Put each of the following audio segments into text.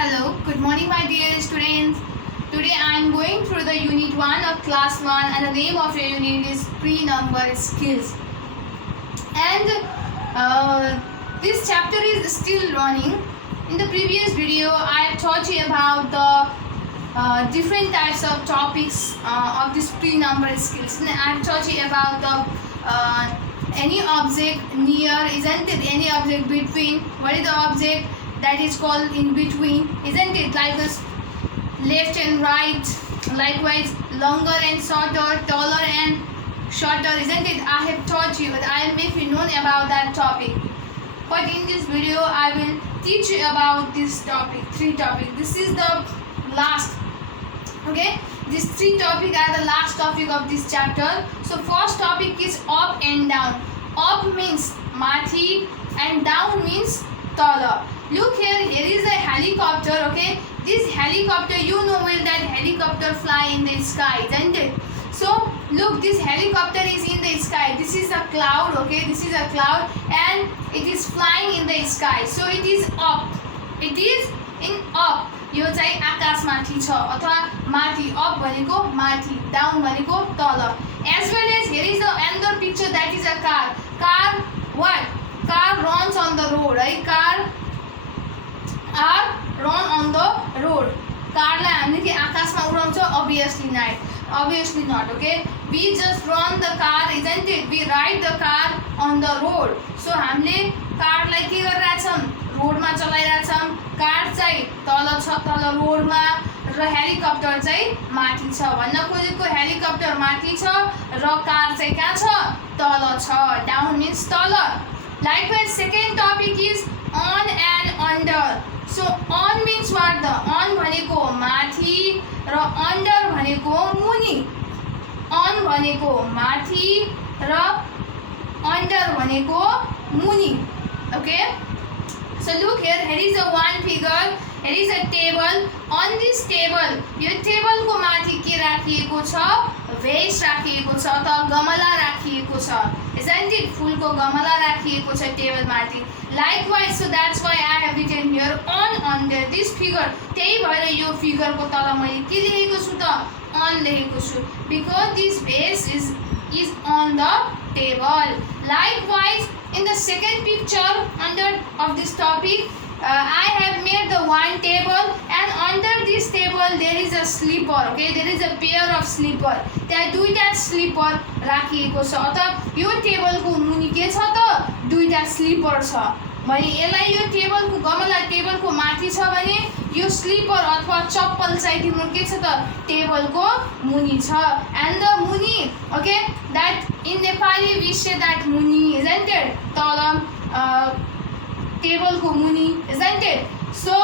Hello, good morning my dear students. Today I am going through the unit 1 of class 1 and the name of your unit is pre-number skills. And this chapter is still running. In the previous video I have taught you about the different types of topics of this pre-number skills. And I have taught you about the any object near, isn't it? Any object between. What is the object that is called in between, isn't it? Like this left and right, likewise longer and shorter, taller and shorter, isn't it? I have taught you, but I will make you known about that topic. But in this video I will teach you about this topic, three topics. This is the last, okay? These three topics are the last topic of this chapter. So first topic is up and down. Up means mathi and down means tala. Look here, here is a helicopter, okay? This helicopter, you know well that helicopter fly in the sky, isn't it? So look, this helicopter is in the sky. This is a cloud, okay? This is a cloud and it is flying in the sky. So it is up. It is in up. यो चाहिँ आकाशमाथि छ अथवा माथि. Up भनेको माथि, down भनेको तल. As well as here is the another picture, that is a car. Car what? Car runs on the road, right? Car are run on the road. कारलाई हामीले के आकाशमा उडाउँछ? Obviously not, okay? We just run the car, isn't it? We ride the car on the road. So हामीले कारलाई के गरिरहेछौँ? रोडमा चलाइरहेछौँ. Car चाहिँ तल छ, तल रोडमा, र हेलिकप्टर चाहिँ माथि छ. भन्न खोजेको हेलिकप्टर माथि छ र कार चाहिँ कहाँ छ? तल छ. डाउन मिन्स तल. Likewise, second topic is on and under. So on means what? The on भनेको माथि र under भनेको मुनि. On भनेको माथि र under भनेको मुनि. Okay? So look here, here is a one figure. Here is a table. On this table, yo table को माथि के राखिएको छ? भेस राखिएको छ त गमला राखिएको छ. Isn't it? फूल को गमला राखिएको छ टेबल माथि. Likewise, so that's why I have written here on under this figure. त्यही भएर यो फिगर को तल मैले के लेखेको छु त? On लेखेको छु. Because this vase is on the table. Likewise, in the second picture under of this topic, I have made the one table and under this table there is a slipper, okay? There is a pair of slipper. त्यहाँ दुईटा slipper राखिएको छ. अत यो table को मुनि के छ त? दुईटा स्लिपर छ. भने यसलाई यो टेबल को गमला टेबल को माथि छ भने यो स्लिपर अथवा चप्पल चाहिँ तिम्रो के छ त? टेबल को मुनि छ. And the मुनि, okay? That in Nepali we say that मुनि, isn't it? तल टेबल को मुनि, isn't it? So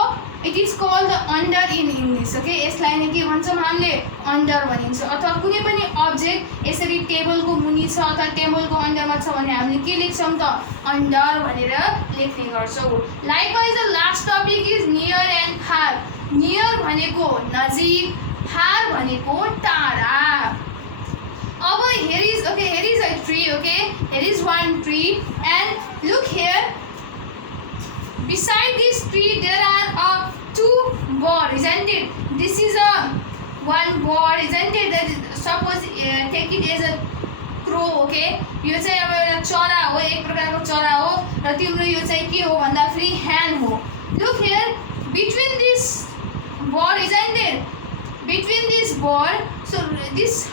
it is called the under in English, okay? यसलाई नै के भन्छौँ हामीले? under भनिन्छ. अथवा कुनै पनि अब्जेक्ट यसरी टेबल को मुनि छ अथवा टेबल को अन्डरमा छ भने हामीले के लेख्छौँ त? under भनेर लेख्ने गर्छौँ. Likewise, the last topic is near and far. near भनेको नजिक, far भनेको टाढा. अब here is a tree, okay? Here is one tree and look here. Beside this tree there are two birds, isn't it? This is a one bird, isn't it? That is, suppose take it as a crow, okay? यो चाहिँ अब एउटा चरा हो, एक प्रकारको चरा हो र तिम्रो यो चाहिँ के हो भन्दा फ्री hen हो. Look here, between this bird, isn't it? Between this bird, so this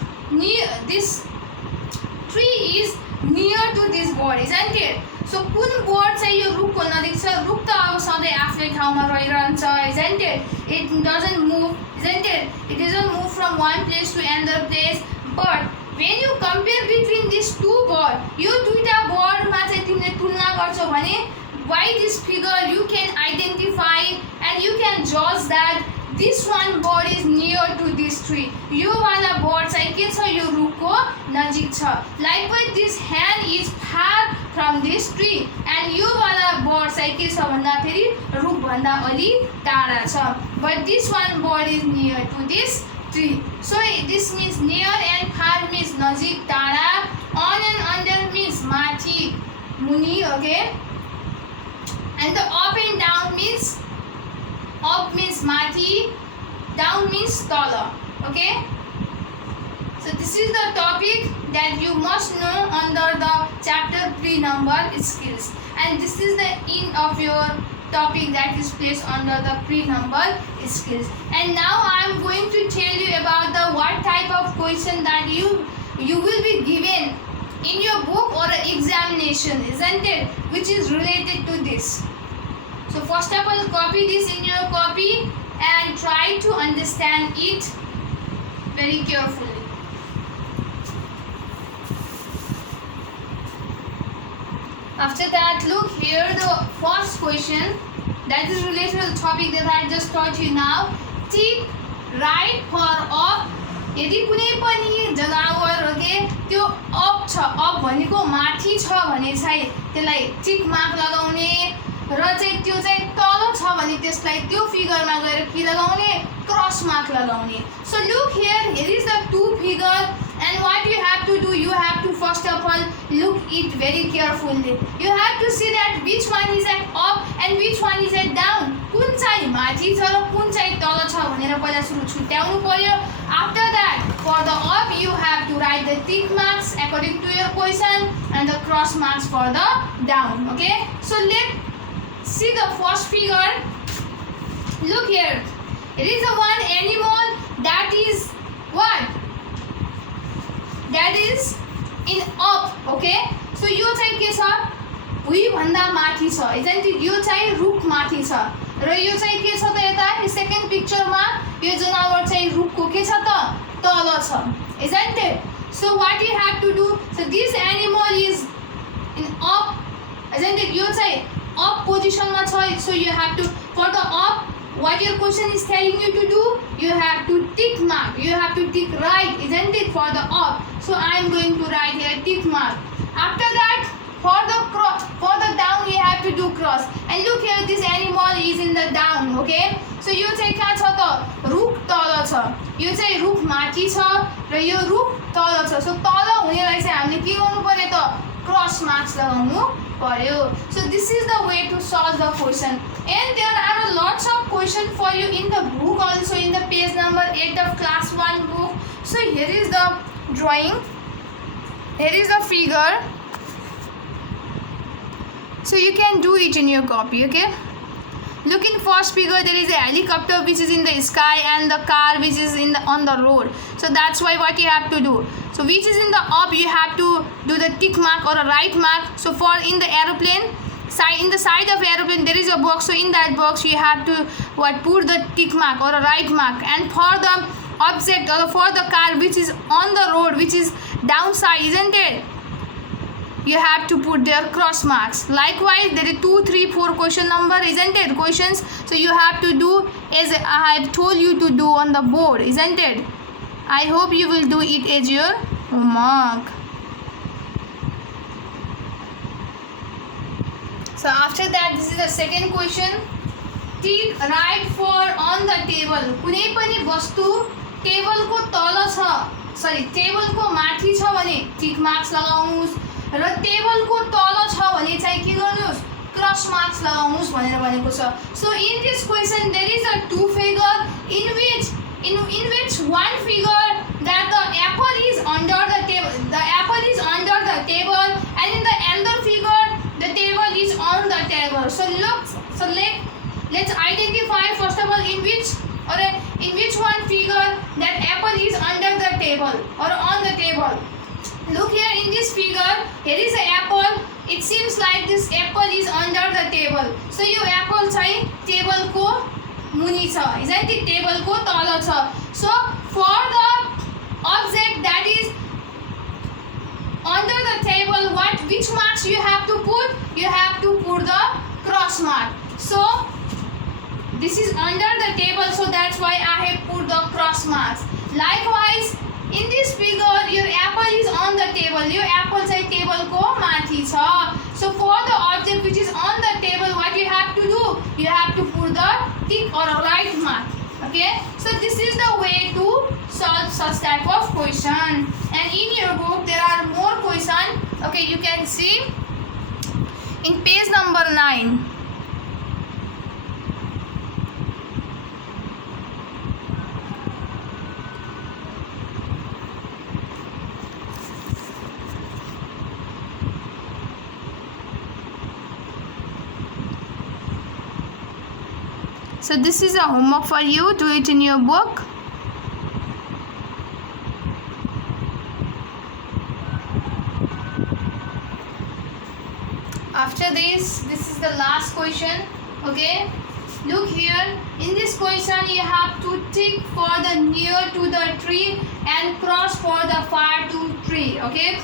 tree is near to this bird, isn't it? So कुन bird चाहिँ यो रुखको नजिक छ? रुख त अब सधैँ आफ्नै ठाउँमा रहिरहन्छ, isn't it? It doesn't move, isn't it? It doesn't move from one place to another place. But when you compare between these two birds, यो दुईटा बर्डमा चाहिँ तिमीले तुलना गर्छौ भने by this figure you can identify and you can judge that this one bird is near to this tree. यो वाला bird चाहिँ के छ? यो रुखको नजिक छ. Likewise, this hen is far from this tree and यो वाला bird चाहिँ के छ भन्दा फेरि रुख भन्दा अलि टाढा छ. But this one bird is near to this tree. So this means near and far means नजिक टाढा. On and under means माथि मुनि, okay? And the up and down means up means means tala. Okay, so this is the topic that you must know under the chapter pre-number skills, and this is the end of your topic that is placed under the pre-number skills. And now I am going to tell you about the what type of question that you will be given in your book or examination, isn't it, which is related to this. So first of all, copy this in your copy and try to understand it very carefully. After that, look here, the first question that is related to the topic that I just taught you now. Tick right for up. यदि कुनै पनि जनावरले त्यो up छ, up भनेको माथि छ भने चाहिँ त्यसलाई टिक मार्क लगाउने, र चाहिँ त्यो चाहिँ तल छ भने त्यसलाई त्यो फिगरमा गएर के लगाउने, क्रस मार्क लगाउने. So look here, here is the two figure, and what you have to do, you have to first of all look it very carefully. You have to see that which one is at up and which one is at down. कुन चाहिँ माथि छ र कुन चाहिँ तल छ भनेर पहिला सुरु छुट्याउनु पर्यो. After that, for the up you have to write the tick marks according to your question and the cross marks for the down. Okay, so let's see the first figure. Look here, it is the one animal that is what? That is in up. Okay, so यो चाहिँ के छ, भुइँ भन्दा माथि छ, isn't it? यो चाहिँ रुख माथि छ र यो चाहिँ के छ त, यता सेकेन्ड पिक्चरमा यो जनावर चाहिँ रुखको के छ त, तल छ, isn't it? So what you have to do, so this animal is in up, isn't it? यो चाहिँ up पोजिसनमा छ, so you have to, for the up, what your question is telling you to do, you have to tick mark, you have to tick right, isn't it, for the up. So I am going to write here tick mark. After that, for the down you have to do cross. And look here, this animal is in the down. Okay, so यो चाहिँ कहाँ छ त, रुख तल छ, यो चाहिँ रुख माथि छ र यो रुख तल छ. सो तल हुनेलाई चाहिँ हामीले के गर्नु पर्यो त, क्रस मार्क्स लगाउनु पर्यो. So this is the way to solve the question, and there are lots of questions for you in the book also, in the page number 8 of class 1 book. So here is the drawing, here is the figure, so you can do it in your copy. Okay, look in first figure, there is a helicopter which is in the sky and the car which is in the on the road. So that's why what you have to do, so which is in the up you have to do the tick mark or a right mark. So for in the aeroplane side, in the side of aeroplane there is a box, so in that box you have to what, put the tick mark or a right mark. And for the object or for the car which is on the road, which is downside, isn't it, you have to put their cross marks. Likewise, there is 2, 3, 4 question number, isn't it, questions. So you have to do as I have told you to do on the board, isn't it? I hope you will do it as your homework. So after that, this is the second question. Tick right for on the table. कुनै पनि वस्तु टेबलको तल छ, सरी टेबलको माथि छ भने टिक marks लगाउनुस्, र टेबलको तल छ भने चाहिँ के गर्नुस्, क्रस मार्क्स लगाउनुस् भनेर भनेको छ. So in this question there is a two figure in which one figure that the apple is under the table, the apple is under the table, and in the other figure the table is on the table. So look, so let's identify first of all in which one figure that apple is under the table or on the table. Look here in this figure, here is an apple. It seems like this apple is under the table. So yo apple चाहिँ टेबलको मुनि छ, isn't it, टेबलको तल छ. So for the object that is under the table, which marks you have to put? You have to put the cross mark. So this is under the table, so that's why I have put the cross marks. Likewise, in this figure, your apple is on the table. Your apple चाहिँ टेबलको माथि छ. So for the object which is on the table, what you have to do? You have to put the tick or a right mark. Okay. So this is the way to solve such type of question. And in your book there are more questions. Okay, you can see in page number 9. So this is a homework for you. Do it in your book. After this is the last question. Okay, look here. In this question you have to tick for the near to the tree and cross for the far to tree. Okay,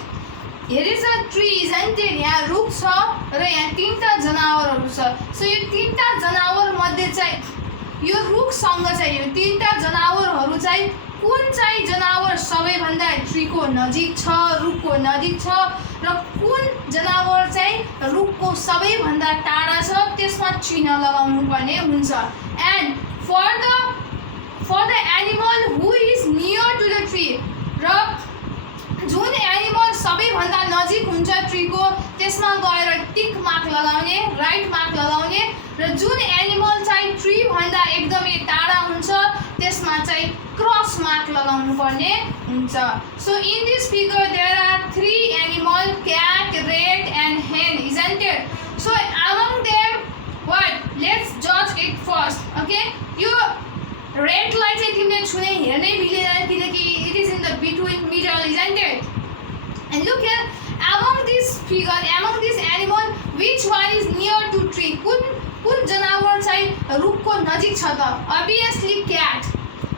here is a tree, isn't it? यहाँ रुख छ र यहाँ तीनटा जनावरहरू छ. सो यो तीनटा जनावर मध्ये चाहिँ यो रुखसँग चाहिँ यो तीनटा जनावरहरू चाहिँ कुन चाहिँ जनावर सबैभन्दा ट्रीको नजिक छ, रुखको नजिक छ र कुन जनावर चाहिँ रुखको सबैभन्दा टाढा छ त्यसमा चिन्ह लगाउनु पर्ने हुन्छ. And for the animal who is near to the tree, र जुन एनिमल सबैभन्दा नजिक हुन्छ ट्रीको त्यसमा गएर टिक मार्क लगाउने, राइट मार्क लगाउने, र जुन एनिमल चाहिँ ट्री भन्दा एकदमै टाढा हुन्छ त्यसमा चाहिँ क्रस मार्क लगाउनु पर्ने हुन्छ. So in this figure there are 3 animal, cat, rat and hen, isn't it? So among them what, let's judge it first. Okay, यो रेटलाई चाहिँ तिमीले छुने हेर्नै मिलेन किनकि it is in the between middle, isn't it? And look here, among this figure, among this animal, which one is near to tree? कुन जनावर चाहिँ रुखको नजिक छ त? Obviously cat.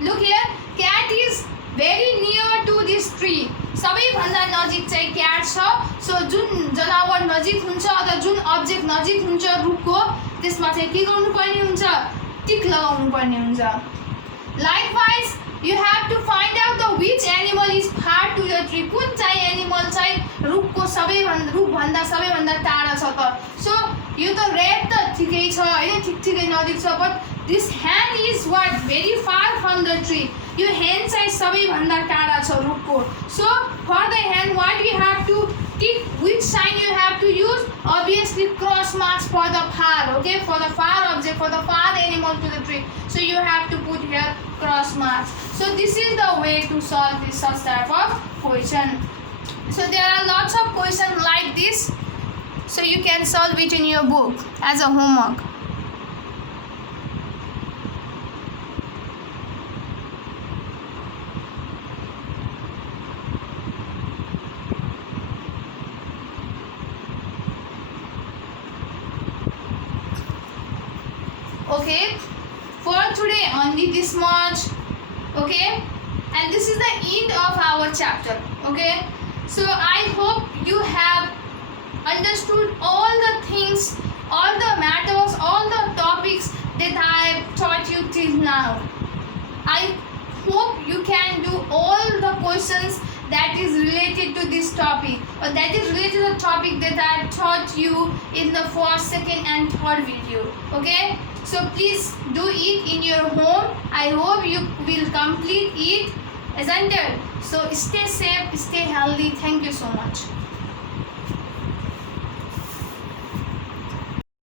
Look here, cat is very near to this tree. सबैभन्दा नजिक चाहिँ क्याट छ. सो जुन जनावर नजिक हुन्छ अथवा जुन अब्जेक्ट नजिक हुन्छ रुखको त्यसमा चाहिँ के गर्नु पर्ने हुन्छ? टिक लगाउनु पर्ने हुन्छ. Likewise, you have to find out the which animal is far to the tree. कुन चाहिँ एनिमल चाहिँ रुखको रुखभन्दा सबैभन्दा टाढा छ त? सो यो त रेड त ठिकै छ हैन, ठिकै नजिक छ, but this hen is what, very far from the tree. Yo hen चाहिँ सबैभन्दा टाढा छ रुखको. सो for the hen what you have to tick, which sign you have to use? Obviously cross marks for the far. Okay, for the far object, for the far animal to the tree. So you have to put here cross marks. So this is the way to solve this such type of question. So there are lots of questions like this. So you can solve it in your book as a homework. Okay, for today only this much. Okay, and this is the end of our chapter. Okay, so I hope you have understood all the things, all the matters, all the topics that I have taught you till now. I hope you can do all the questions that is related to this topic, or that is related to the topic that I taught you in the first, second and third video. Okay, so please do it in your home. I hope you will complete it, isn't it? So stay safe, stay healthy. Thank you so much.